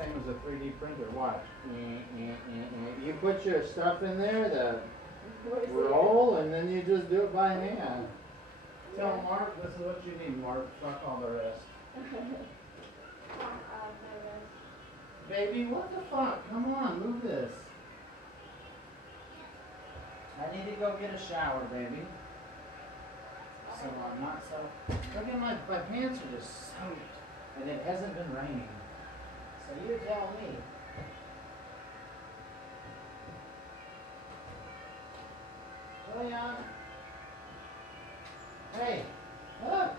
same as a 3D printer. Watch. You put your stuff in there, the roll, and then you just do it by hand. Tell Mark this is what you need, Mark. Fuck all the rest. Baby, what the fuck? Come on, move this. I need to go get a shower, baby. So I'm not so. Look at my pants are just soaked, and it hasn't been raining. So you tell me. Leon. Hey, look.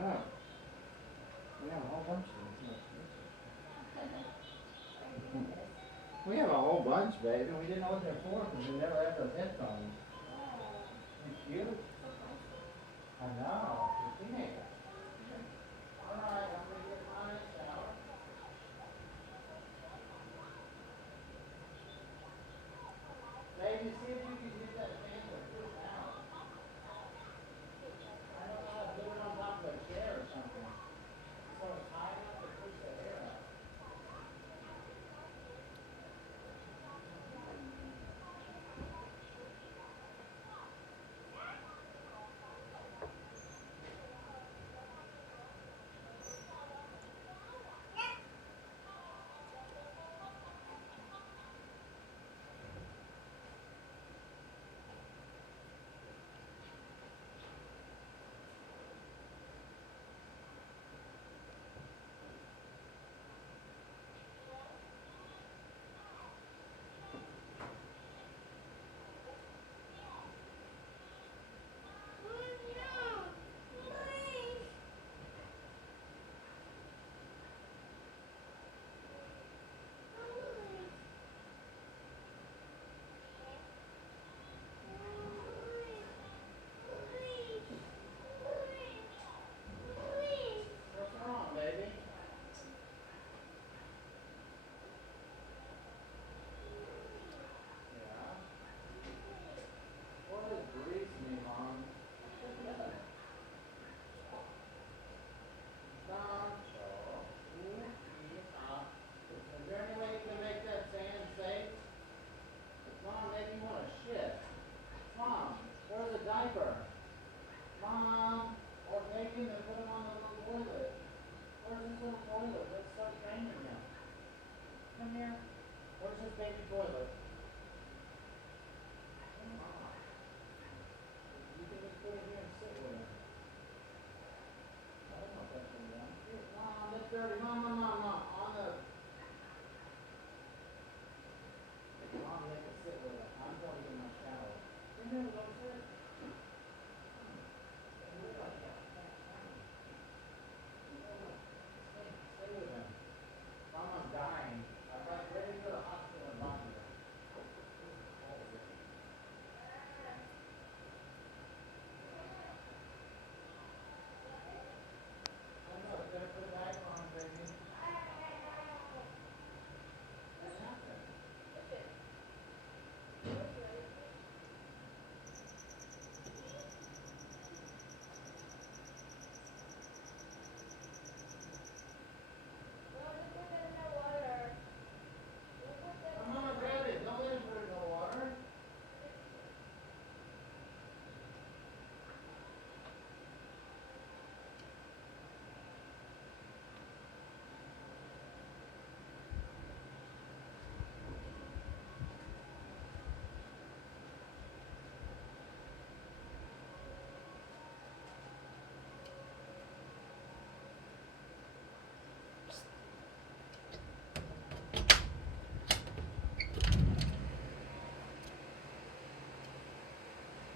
Wow. We have a whole bunch of them. We have a whole bunch, baby. We didn't know what they're for because we never had those headphones. You cute? I know. You're a teenager. All right, I'm going to get my shower. Baby, see if you can get that